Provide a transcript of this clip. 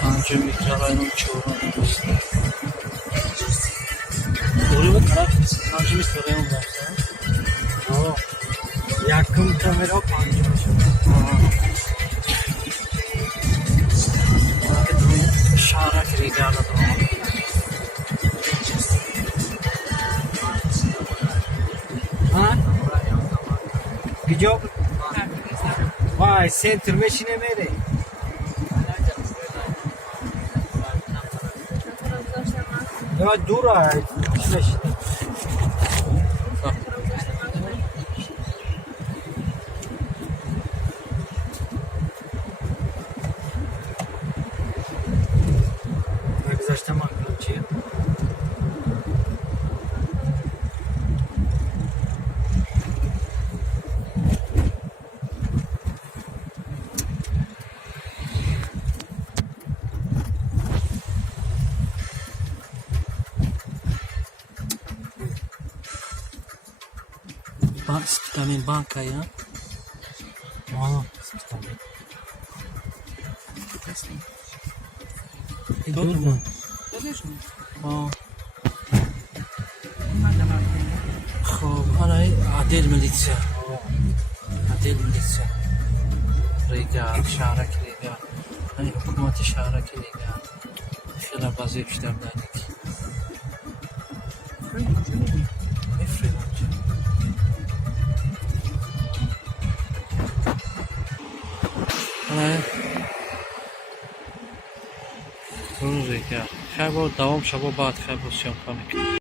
پنجم میکروایون چهارم است. دوری و طرف پنجم میکروایون است. آه. یکم کامرا پنجم شد. شهر کلیدر دارم. ها؟ کجا؟ وای سنتر میشینه میره. یا دوره میشینه. گذشته من کنم چیه؟ Spitamin banka ya. Spitamin. Durma. خب هنای عدل ملیتسیا. عدل ملیتسیا. ریگال شهرک ریگال. هنای حکومت شهرک ریگال. خیلی بازی بیشتر دارید. میفریم آنجا. هنای روز ریگال. خیلی دوام شبا بعد خیلی بسیار کنید.